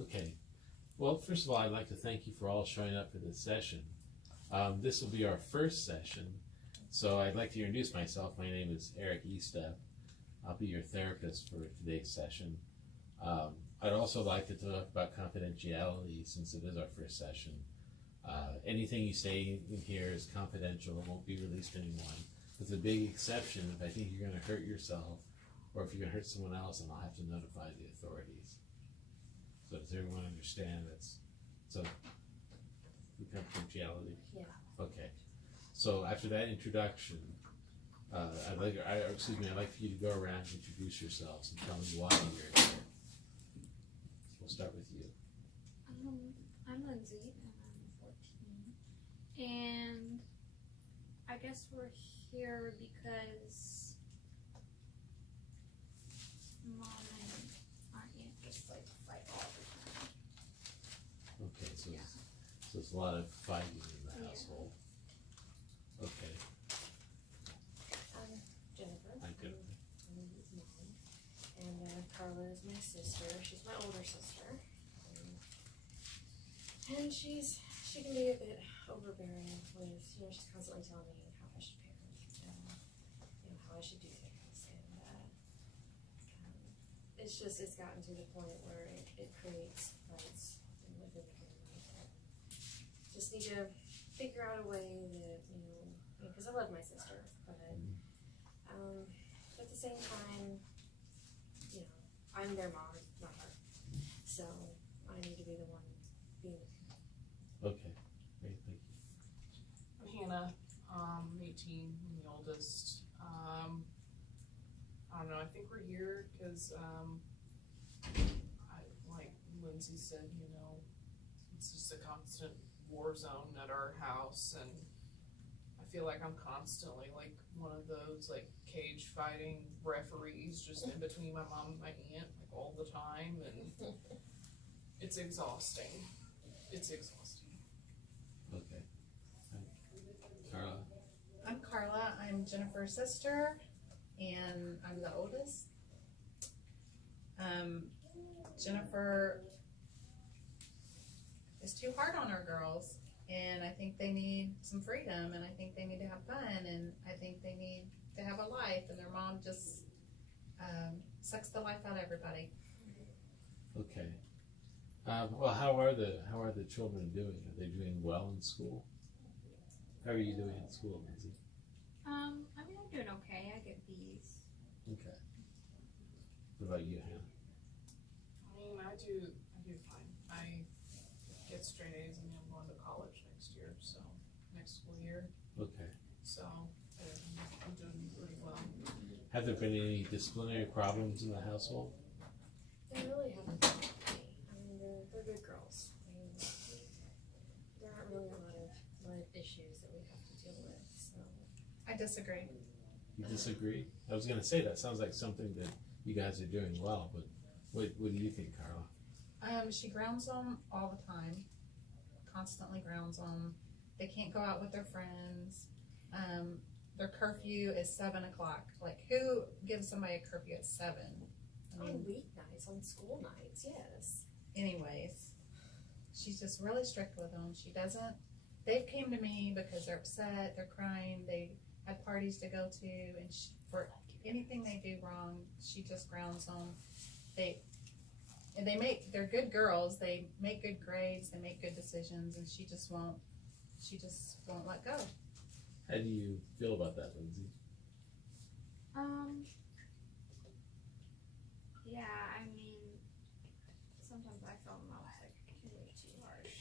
Okay. Well, first of all, I'd like to thank you for all showing up for this session. This will be our first session, so I'd like to introduce myself. My name is Eric Estep. I'll be your therapist for today's session. I'd also like to talk about confidentiality since it is our first session. Anything you say in here is confidential. It won't be released to anyone. With the big exception, if I think you're going to hurt yourself or if you're going to hurt someone else, then I'll have to notify the authorities. So does everyone understand that's so the confidentiality? Yeah. Okay. So after that introduction, I'd like for you to go around and introduce yourselves and tell me why you're here. We'll start with you. I'm Lindsay, and I'm 14. And I guess we're here because Mom and Aunt Aunt just like fight all the time. Okay, so Yeah. There's a lot of fighting in the Yeah. household. Okay. I'm Jennifer. Hi, Jennifer. I'm Lindsay's mom. And Carla is my sister. She's my older sister. And she can be a bit overbearing with, she's constantly telling me how I should parent and, how I should do things. And it's gotten to the point where it creates fights within the family. Just need to figure out a way that, because I love my sister, but at the same time, I'm their mom, not her. So I need to be the one being the parent. Okay. Great, thank you. I'm Hannah, I'm 18, I'm the oldest. I don't know, I think we're here because, like Lindsay said, it's just a constant war zone at our house, and I feel like I'm constantly like one of those like cage fighting referees just in between my mom and my aunt like all the time, and it's exhausting. It's exhausting. Okay. Carla. I'm Carla. I'm Jennifer's sister, and I'm the oldest. Jennifer is too hard on her girls, and I think they need some freedom, and I think they need to have fun, and I think they need to have a life, and their mom just sucks the life out of everybody. Okay. Well, how are the children doing? Are they doing well in school? How are you doing in school, Lindsay? I'm doing okay. I get B's. Okay. What about you, Hannah? I do fine. I get straight A's, and I'm going to college next year, so next school year. Okay. So I'm doing pretty well. Have there been any disciplinary problems in the household? They really haven't been with me. They're good girls. There aren't really a lot of issues that we have to deal with. So I disagree. You disagree? I was going to say that sounds like something that you guys are doing well, but what do you think, Carla? She grounds them all the time, constantly grounds them. They can't go out with their friends. Their curfew is 7 o'clock. Like, who gives somebody a curfew at 7? on weeknights, on school nights, yes. Anyways, she's just really strict with them. She doesn't, they've came to me because they're upset, they're crying, they had parties to go to, and for anything they do wrong, she just grounds them. They're good girls, they make good grades, they make good decisions, and she just won't let go. How do you feel about that, Lindsay? Yeah, sometimes I feel Mom's way too harsh.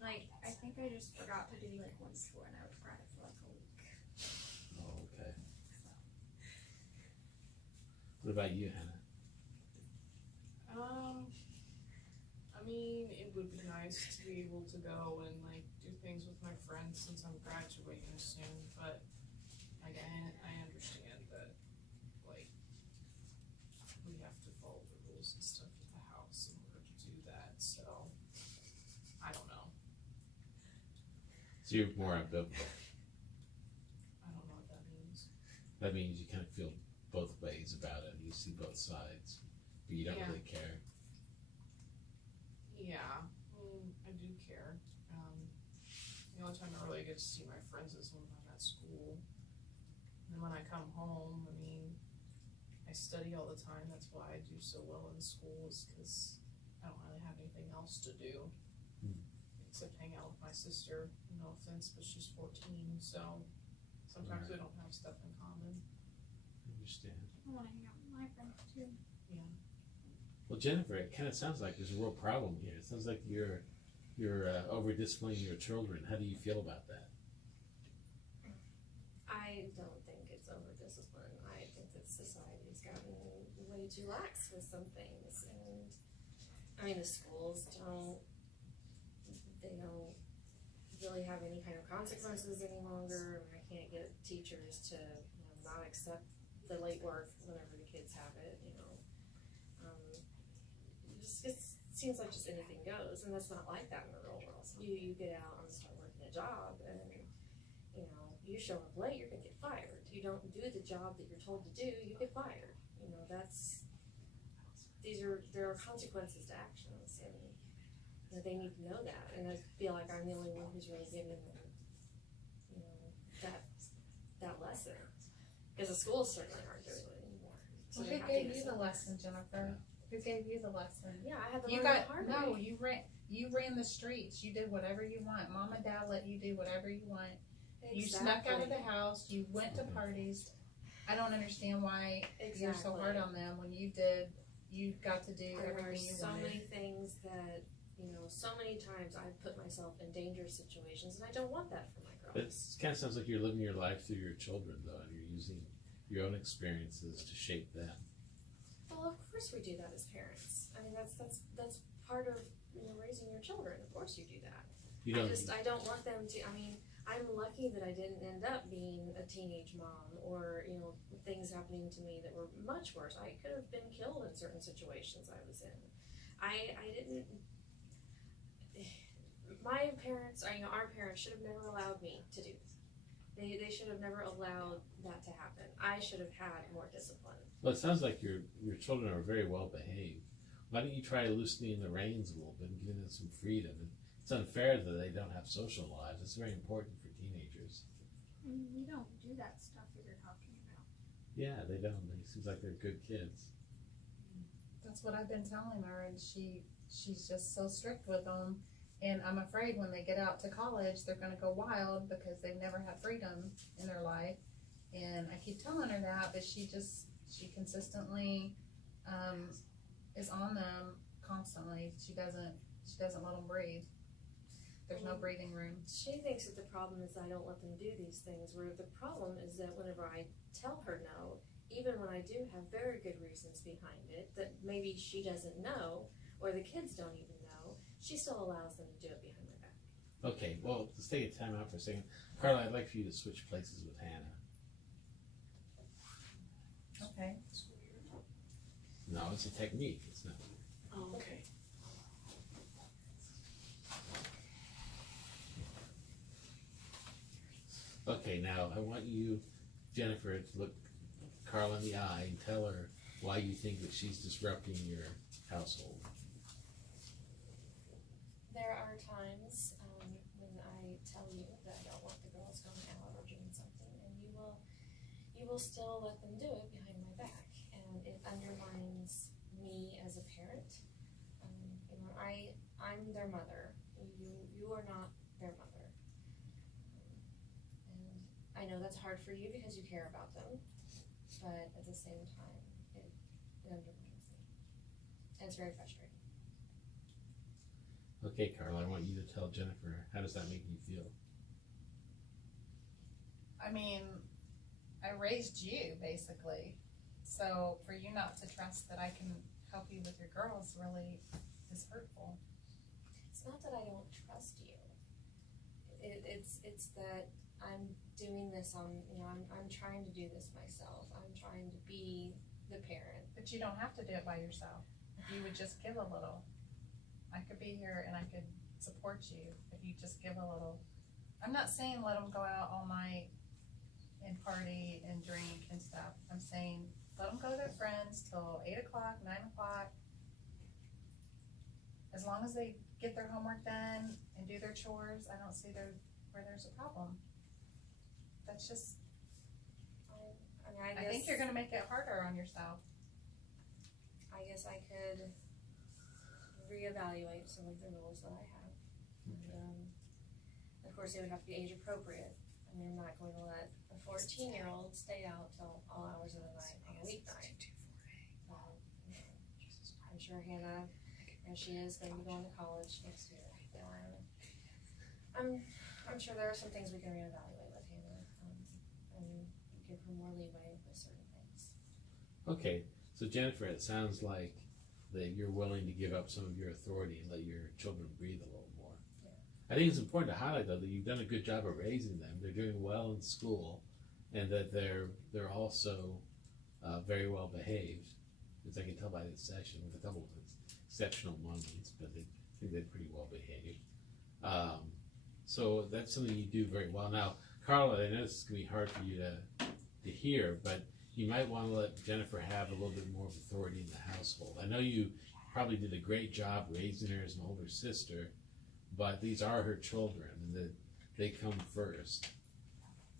Like, I think I just forgot to do one chore and I forgot it for a week. Oh, okay. What about you, Hannah? It would be nice to be able to go and do things with my friends since I'm graduating soon, but I understand that we have to follow the rules and stuff at the house in order to do that, so I don't know. So you're more ambivalent. I don't know what that means. That means you kind of feel both ways about it. You see both sides, but you don't Yeah. really care. daycare. The only time I really get to see my friends is when I'm at school. And when I come home, I mean, I study all the time. That's why I do so well in school, is because I don't really have anything else to do except hang out with my sister. No offense, but she's 14, so sometimes we don't have stuff in common. I understand. I want to hang out with my friends too. Yeah. Well, Jennifer, it kind of sounds like there's a real problem here. It sounds like you're over disciplining your children. How do you feel about that? I don't think it's over discipline. I think that society's gotten way too lax with some things, and I mean the schools don't really have any kind of consequences any longer. I can't get teachers to not accept the late work whenever the kids have it. It seems like just anything goes, and that's not like that in the real world. You get out and start working a job, and you show up late, you're gonna get fired. You don't do the job that you're told to do, you get fired. There are consequences to actions, and they need to know that. And I feel like I'm the only one who's really giving them, that lesson, because the schools certainly aren't doing it anymore. So Well, they who have to gave do you the something. lesson, Jennifer? Who gave you the lesson? Yeah, I had to You learn got the hard no. way. You ran the streets. You did whatever you want. Mom and Dad let you do whatever you want. You snuck out of the house. You went to parties. I don't understand why you're so hard on them when you did. You got to do There are everything you so wanted. many things that, so many times I've put myself in dangerous situations, and I don't want that for my It girls. kind of sounds like you're living your life through your children, though, and you're using your own experiences to shape them. Well, of course we do that as parents. I mean, that's part of raising your children. Of course you do that. You don't. I don't want them to. I mean, I'm lucky that I didn't end up being a teenage mom, or things happening to me that were much worse. I could have been killed in certain situations I was in. I didn't. My parents, our parents should have never allowed me to do this. They should have never allowed that to happen. I should have had more discipline. Well, it sounds like your children are very well behaved. Why don't you try loosening the reins a little bit and giving them some freedom? It's unfair that they don't have social lives. It's very important for teenagers. We don't do that stuff that you're talking about. Yeah, they don't. It seems like they're good kids. That's what I've been telling her, and she's just so strict with them. And I'm afraid when they get out to college, they're gonna go wild because they've never had freedom in their life. And I keep telling her that, but she consistently is on them constantly. She doesn't let them breathe. There's no breathing room. She thinks that the problem is I don't let them do these things, where the problem is that whenever I tell her no, even when I do have very good reasons behind it that maybe she doesn't know, or the kids don't even know, she still allows them to do it behind my back. Okay, well, let's take a time out for a second. Carla, I'd like for you to switch places with Hannah. Okay. No, it's a technique. It's not. Oh, okay. Okay, now I want you, Jennifer, to look Carla in the eye and tell her why you think that she's disrupting your household. There are times when I tell you that I don't want the girls going out or doing something, and you will still let them do it behind my back, and it undermines me as a parent. I'm their mother. You are not their mother, and I know that's hard for you because you care about them, but at the same time, it undermines me, and it's very frustrating. Okay, Carla, I want you to tell Jennifer, how does that make you feel? I mean, I raised you basically, so for you not to trust that I can help you with your girls really is hurtful. It's not that I don't trust you. It's that I'm doing this on, I'm trying to do this myself. I'm trying to be the parent. But you don't have to do it by yourself. If you would just give a little. I could be here and I could support you if you just give a little. I'm not saying let them go out all night and party and drink and stuff. I'm saying let them go to their friends till 8 o'clock, 9 o'clock. as long as they get their homework done and do their chores, I don't see where there's a problem. That's just, I mean, I I think guess, you're gonna make it harder on yourself. I guess I could reevaluate some of the rules that I have. And, of course, it would have to be age appropriate. I mean, I'm not going to let a 14-year-old stay out till all hours of the night on a weeknight. You know, I'm sure Hannah, and she is going to be going to college next year. I'm sure there are some things we can reevaluate with Hannah, and give her more leeway with certain things. Okay, so Jennifer, it sounds like that you're willing to give up some of your authority and let your children breathe a little more. Yeah. I think it's important to highlight though that you've done a good job of raising them. They're doing well in school, and that they're also very well behaved, as I can tell by this session, with a couple of exceptional moments, but I think they're pretty well behaved. So that's something you do very well. Now, Carla, I know this is going to be hard for you to hear, but you might want to let Jennifer have a little bit more of authority in the household. I know you probably did a great job raising her as an older sister, but these are her children, and they come first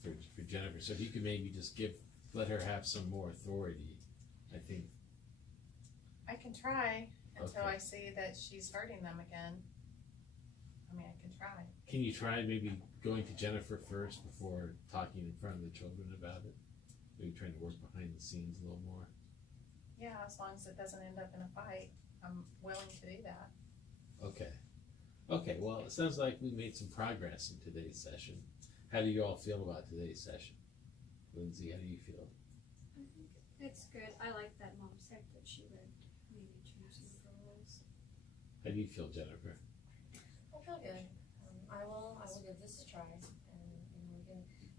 for Jennifer. So if you could maybe just let her have some more authority, I think. I can try until Okay. I see that she's hurting them again. I mean, I can try. Can you try maybe going to Jennifer first before talking in front of the children about it? Maybe trying to work behind the scenes a little more. Yeah, as long as it doesn't end up in a fight, I'm willing to do that. Okay. Okay, well, it sounds like we made some progress in today's session. How do you all feel about today's session? Lindsay, how do you feel? I think it's good. I like that Mom said that she would maybe change some of the rules. How do you feel, Jennifer? I feel good. I will give this a try, and we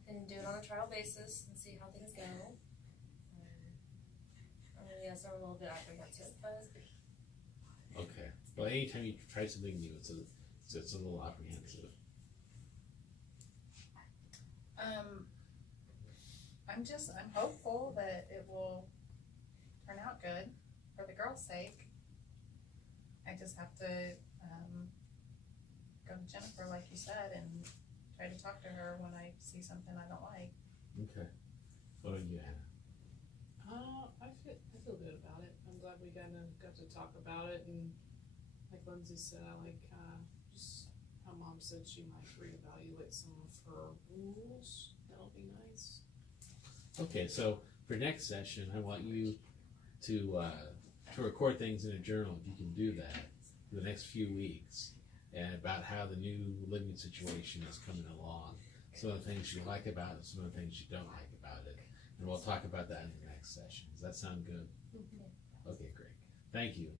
can do it on a trial basis and see how things go. Yes, I'm a little bit apprehensive, but Okay. Well, anytime you try something new, it's a little apprehensive. I'm hopeful that it will turn out good for the girls' sake. I just have to, go to Jennifer, like you said, and try to talk to her when I see something I don't like. Okay. What about you, Hannah? I feel good about it. I'm glad we got to talk about it, and like Lindsay said, I like just how Mom said she might reevaluate some of her rules. That'll be nice. Okay, so for next session, I want you to record things in a journal, if you can do that, for the next few weeks, and about how the new living situation is coming along. Some of the things you like about it, some of the things you don't like about it. And we'll talk about that in the next session. Does that sound good? Okay, great. Thank you.